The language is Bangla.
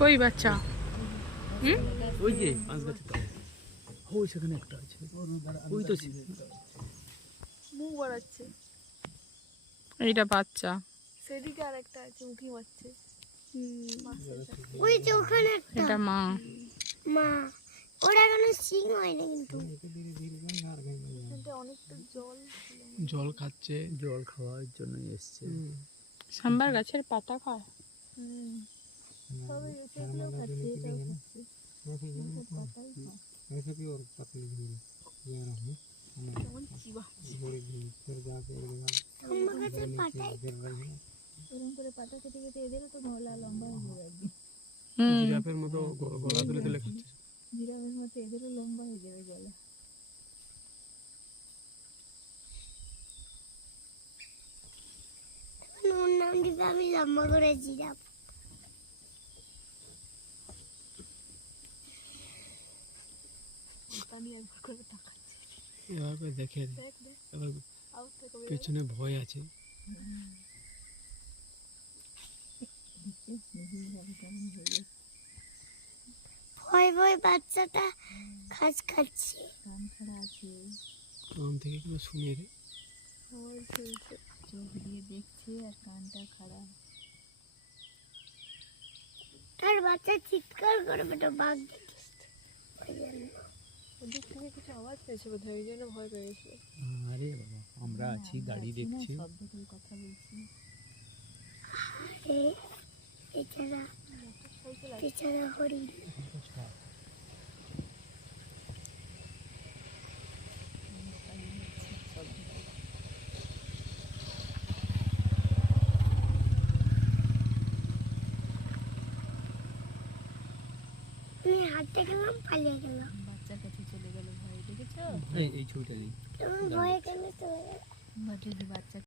কই বাচ্চা? ওই যে পাঁচ গাছে তো ওই সেখানে একটা আছে, ওই তো মুখ বাড়াচ্ছে। এইটা বাচ্চা, সেদিকে আর একটা আছে মুখি মারছে। ওই যে ওখানে একটা এটা মা। মা, ওরা কেন সিং হয় না কিন্তু এখানটা অনেকটা জল জল খাচ্ছে, জল খাওয়ার জন্য এসছে। সাম্বার গাছের পাতা খায়। সবাই সেগুলোও খাচ্ছে, এটাও খাচ্ছে। পাতাই খায়। কেমন চিবা আমার কাছে পাতাই এরকম করে পাতা কেটে কেটে এদেরও তো গলা লম্বা হয়ে যাবে। জিরাফের মতো গলা তুলে তুলে খাচ্ছে। জিরাফের মতো এদেরও লম্বা হয়ে যাবে গলা। ওর নাম দিতে আমি লম্বা করে জিরাফ। আমি একবার করে তাকাচ্ছি। এবার করে দেখে দেখ দেখ এবার আউট থেকে বেরো। পেছনে ভয় আছে। ভয় ভয় বাচ্চাটা খাস খাচ্ছে। কান খাড়া আছে, কান থেকে কোনো শুনে রে। সবাই খেলছে, চোখ দিয়ে দেখছে আর কানটা খাড়া। তার বাচ্চা চিৎকার করবে তো বাঘ দেখিস তো। ওই জন্য। ওদিক থেকে কিছু আওয়াজ পেয়েছে বোধহয়, ওই জন্য ভয় পেয়েছে। আরে বাবা, আমরা আছি, গাড়ি দেখছি। শব্দ করে কথা বলছি। আরে এছাড়া সাইকেল আছে। এছাড়া হরিণ। আমি হাঁটতে গেলাম, পালিয়ে গেলাম। বাচ্চার কাছে চলে গেল ভয়, দেখেছো? এই ছবিটা নেই। কেমন ভয়ে কেন চলে গেল? বাচ্চা